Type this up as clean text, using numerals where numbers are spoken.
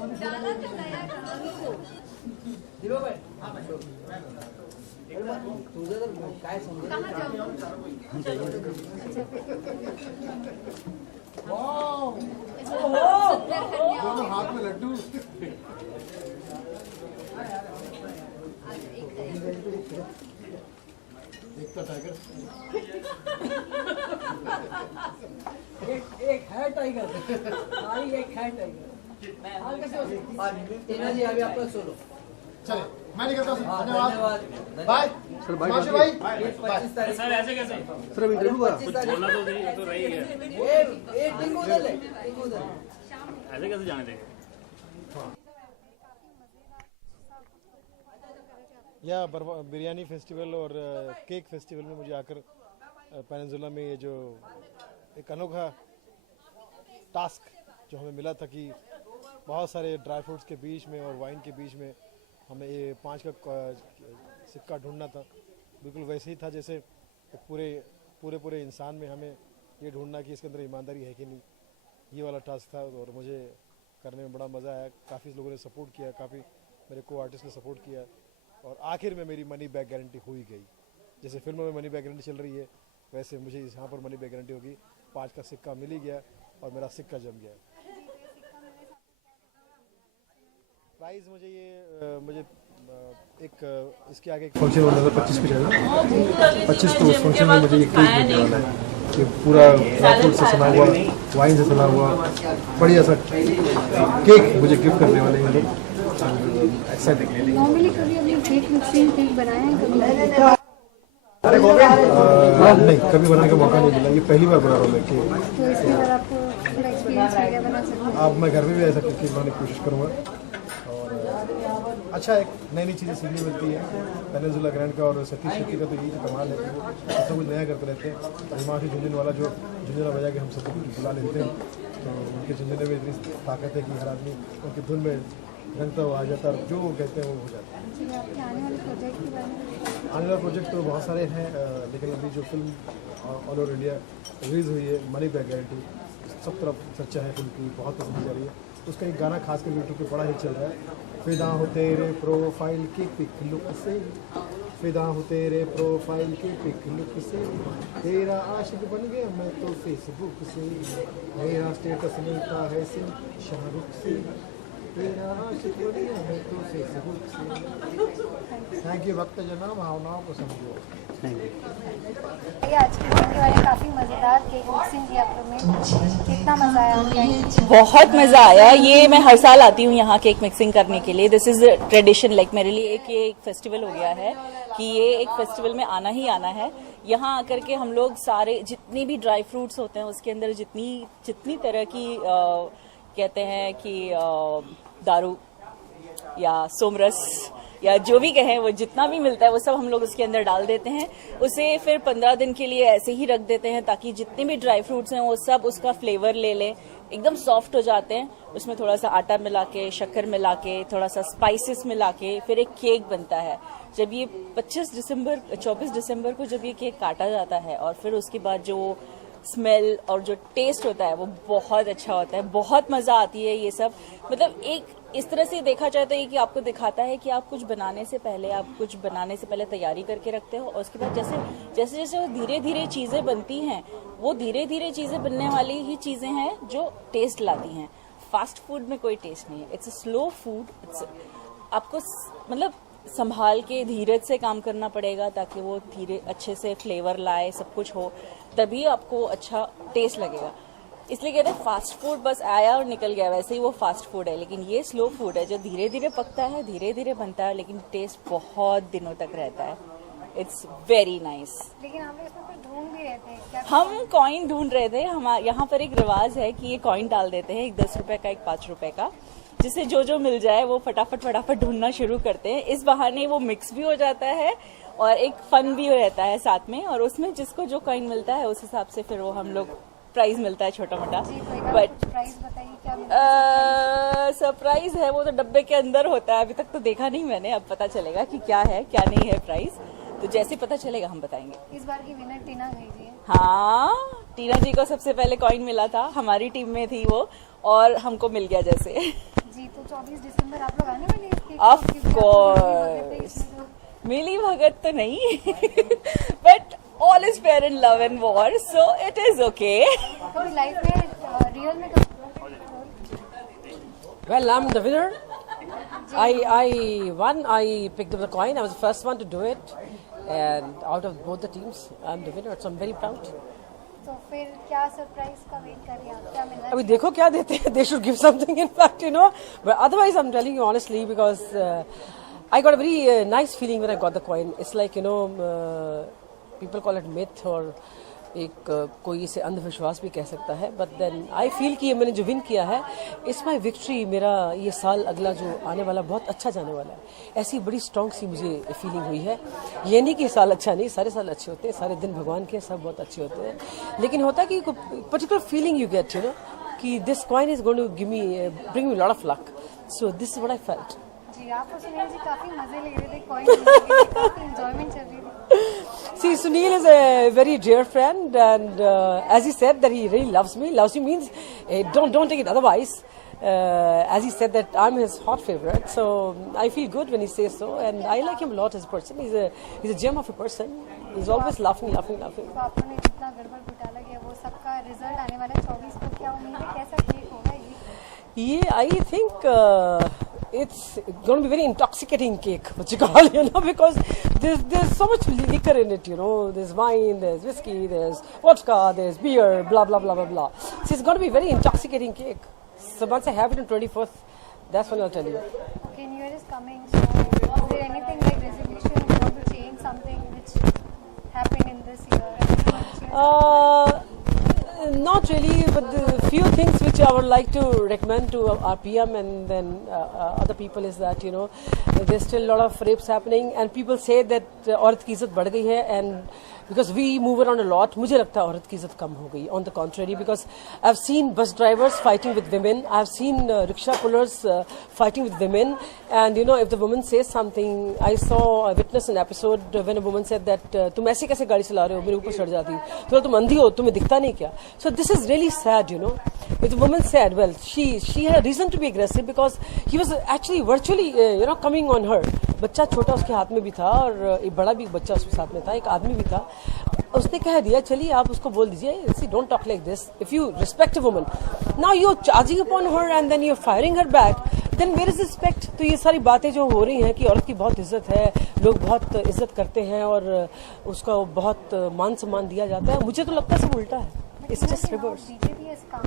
तुझं तर काय समजेल दोनों हाथ में लड्डू एक तो टाइगर एक है टाइगर एक है टाइगर टीना जी अभी आपका सोलो चले मैं निकलता हूँ धन्यवाद बाय सर बाय भाई सर ऐसे कैसे सर अभी इंटरव्यू हुआ कुछ बोलना तो नहीं तो रही है एक टिंग उधर ले टिंग उधर ऐसे कैसे जाने देंगे या बिरयानी फेस्टिवल और केक फेस्टिवल में मुझे आकर पेनिनसुला में ये जो एक अनोखा टास्क जो हमें मिला था कि बहुत सारे ड्राई फ्रूट्स के बीच में और वाइन के बीच में हमें ये 5 का सिक्का ढूंढना था। बिल्कुल वैसे ही था जैसे पूरे इंसान में हमें ये ढूंढना कि इसके अंदर ईमानदारी है कि नहीं, ये वाला टास्क था और मुझे करने में बड़ा मज़ा आया। काफ़ी लोगों ने सपोर्ट किया, काफ़ी मेरे को आर्टिस्ट ने सपोर्ट किया और आखिर में मेरी मनी बैक गारंटी हो ही गई। जैसे फिल्मों में मनी बैक गारंटी चल रही है वैसे मुझे यहाँ पर मनी बैक गारंटी होगी। 5 का सिक्का मिल ही गया और मेरा सिक्का जम गया। प्राइस मुझे एक इसके आगे फंक्शन होना था 25 पे जाएगा 25 को उस फंक्शन में मुझे ये केक मिलने वाला है कि पूरा फ्रूट से सना हुआ, वाइन से सना हुआ बढ़िया सा केक मुझे गिफ्ट करने वाले हैं लोग। नॉर्मली कभी अपने केक मिक्सिंग केक बनाया है कभी? नहीं, कभी बनाने का मौका नहीं मिला, ये पहली बार बना रहा हूँ मैं केक। तो इसके बाद आपको थोड़ा एक्सपीरियंस हो गया बना सकते हैं? अब मैं घर में भी ऐसा केक बनाने की कोशिश करूँगा और अच्छा एक नई चीज़ें सीखने मिलती है। पेनिनसुला ग्रैंड का और सतीश शेट्टी का तो यही तो कमाल है कि वो सब कुछ नया करते रहते हैं। हिमांशु झुंझुनवाला जो झुंझुना बजा के हम सबको बुला लेते हैं तो उनके झुंझुने में इतनी ताकत है कि हर आदमी उनकी धुन में रंगता हुआ आ जाता है, जो वो कहते हैं वो हो जाता है। आपके आने वाले प्रोजेक्ट के बारे में? आने वाला प्रोजेक्ट तो बहुत सारे हैं लेकिन अभी जो film all over India release हुई है मनी बैक गारंटी, सब तरफ चर्चा है, फिल्म की बहुत पसंद की जा रही है। उसका एक गाना खास कर यूट्यूब पे बड़ा हिट चल रहा है, फिदा हो तेरे प्रोफाइल की पिक लुक से, फिदा हो तेरे प्रोफाइल की पिक लुक से, तेरा आशिक बन गया मैं तो फेसबुक से, मेरा स्टेटस मिलता है सिर्फ शाहरुख से, तेरा आशिक बन गया मैं तो फेसबुक से। थैंक यू भक्त जना, भावनाओं को समझो। ये आज के बनने वाले काफी मजेदार केक मिक्सिंग किया आपने, कितना मजा आया? बहुत मज़ा आया। ये मैं हर साल आती हूँ यहाँ केक मिक्सिंग करने के लिए। दिस इज़ ट्रेडिशन, लाइक मेरे लिए एक फेस्टिवल हो गया है कि ये एक फेस्टिवल में आना ही आना है। यहाँ आकर के हम लोग सारे जितने भी ड्राई फ्रूट्स होते हैं उसके अंदर जितनी तरह की कहते हैं कि दारू या सोमरस या जो भी कहें वो जितना भी मिलता है वो सब हम लोग उसके अंदर डाल देते हैं। उसे फिर 15 दिन के लिए ऐसे ही रख देते हैं ताकि जितने भी ड्राई फ्रूट्स हैं वो सब उसका फ्लेवर ले लें, एकदम सॉफ्ट हो जाते हैं। उसमें थोड़ा सा आटा मिला के, शक्कर मिला के, थोड़ा सा स्पाइसेस मिला के फिर एक केक बनता है। जब ये 24 दिसंबर को जब ये केक काटा जाता है और फिर उसके बाद जो स्मेल और जो टेस्ट होता है वो बहुत अच्छा होता है, बहुत मज़ा आती है। ये सब मतलब एक इस तरह से देखा जाए तो ये कि आपको दिखाता है कि आप कुछ बनाने से पहले तैयारी करके रखते हो और उसके बाद जैसे वो धीरे धीरे चीज़ें बनती हैं, वो धीरे धीरे चीज़ें बनने वाली ही चीज़ें हैं जो टेस्ट लाती हैं। फास्ट फूड में कोई टेस्ट नहीं है, इट्स अ स्लो फूड। आपको मतलब संभाल के धीरज से काम करना पड़ेगा ताकि वो धीरे अच्छे से फ्लेवर लाए, सब कुछ हो, तभी आपको अच्छा टेस्ट लगेगा। इसलिए कहते हैं फास्ट फूड बस आया और निकल गया, वैसे ही वो फास्ट फूड है। लेकिन ये स्लो फूड है जो धीरे धीरे पकता है, धीरे धीरे बनता है, लेकिन टेस्ट बहुत दिनों तक रहता है। It's very nice. लेकिन हम लोग इसमें कुछ ढूंढ भी रहे थे क्या? हम कॉइन ढूंढ रहे थे। हम यहाँ पर एक रिवाज है कि ये कॉइन डाल देते हैं, एक 10 रुपए का, एक 5 रुपए का, जिससे जो मिल जाए वो फटाफट ढूंढना शुरू करते हैं। इस बहाने वो मिक्स भी हो जाता है और एक फन भी रहता है साथ में। और उसमें जिसको जो कॉइन मिलता है उस हिसाब से फिर वो हम लोग प्राइज मिलता है छोटा मोटा। बट प्राइस बताइए क्या मिलता है? सरप्राइज है, वो तो डब्बे के अंदर होता है, अभी तक तो देखा नहीं मैंने। अब पता चलेगा कि क्या है क्या नहीं है प्राइस, तो जैसे पता चलेगा हम बताएंगे। इस बार की विनर टीना गई थी। हाँ, टीना जी को सबसे पहले कॉइन मिला था, हमारी टीम में थी वो, और हमको मिल गया जैसे। जी तो 24 दिसंबर आप लोग आने वाले हैं इसके? Of क्योंकि course. मिली भगत तो नहीं but all is fair in love and war so it is okay. कभी लाइफ में रियल में कभी Well, I'm the winner. I won. I picked up the coin. I was the first one to do it, and out of both the teams, I'm the winner. So I'm very proud. तो फिर क्या surprise का wait कर रही हैं आप? क्या मिल रहा है? अभी देखो क्या देते हैं. They should give something, in fact, you know. But otherwise, I'm telling you honestly because I got a very nice feeling when I got the coin. It's like, you know, people call it myth or एक कोई इसे अंधविश्वास भी कह सकता है. But then I feel कि ये मैंने जो विन किया है इट्स माई विक्ट्री. मेरा ये साल अगला जो आने वाला बहुत अच्छा जाने वाला है. ऐसी बड़ी स्ट्रॉन्ग सी मुझे फीलिंग हुई है. ये नहीं कि साल अच्छा नहीं, सारे साल अच्छे होते हैं, सारे दिन भगवान के सब बहुत अच्छे होते हैं. लेकिन होता है कि particular feeling you get, you know, कि this coin is going to give me bring me lot of luck. So this is what I felt. जी आप और सुनील जी काफी मजे ले रहे थे कॉइन काफी एंजॉयमेंट चल रही थी. See, Sunil is a very dear friend, and as he said that he really loves me. Loves me means don't take it otherwise. As he said that I'm his hot favorite, so I feel good when he says so, and I like him a lot as a person. He's a gem of a person. He's always laughing. तो आप लोगों ने जितना गड़बड़ घोटाला किया वो सबका रिजल्ट आने वाला है 24 को. क्या उम्मीद है कैसा केक होगा ये? Yeah, I think it's going to be very intoxicating cake, what you call, you know, because there's so much liquor in it, you know. There's wine, there's whiskey, there's vodka, there's beer, blah blah blah blah blah. So it's going to be a very intoxicating cake. So once I have it on 24th, that's when I'll tell you. Okay, New Year is coming, so is there anything like resolution you want to change, something which happened in this year? Anything you want to change? Not really, but the few things which I would like to recommend to our PM and then other people is that, you know, there's still a lot of rapes happening and people say that औरत की इज्जत बढ़ गई है, and because we move around a lot, मुझे लगता है औरत की इज्जत कम हो गई. On the contrary, because I've seen bus drivers fighting with women, I've seen rickshaw pullers fighting with women, and you know, if the woman says something, I saw a witness an episode when a woman said that तुम ऐसे कैसे गाड़ी चला रहे हो, मेरे ऊपर चढ़ जाती, तो तुम अंधी हो, तुम्हें दिखता नहीं क्या? So this is really sad, you know. If the woman said, well, she had a reason to be aggressive because he was actually virtually, you know, coming on her. बच्चा छोटा उसके हाथ में भी था और एक बड़ा भी बच्चा उसके साथ में था, एक आदमी भी था. उसने कह दिया चलिए आप उसको बोल दीजिए, see, don't talk like this. If you respect a woman, now you're charging upon her and then you're firing her back, then where is respect? तो ये सारी बातें जो हो रही हैं कि औरत की बहुत इज्जत है, लोग बहुत इज्जत करते हैं और उसका बहुत मान सम्मान दिया जाता है, मुझे तो लगता है सब उल्टा है. It's just reverse. बीजेपी इस काम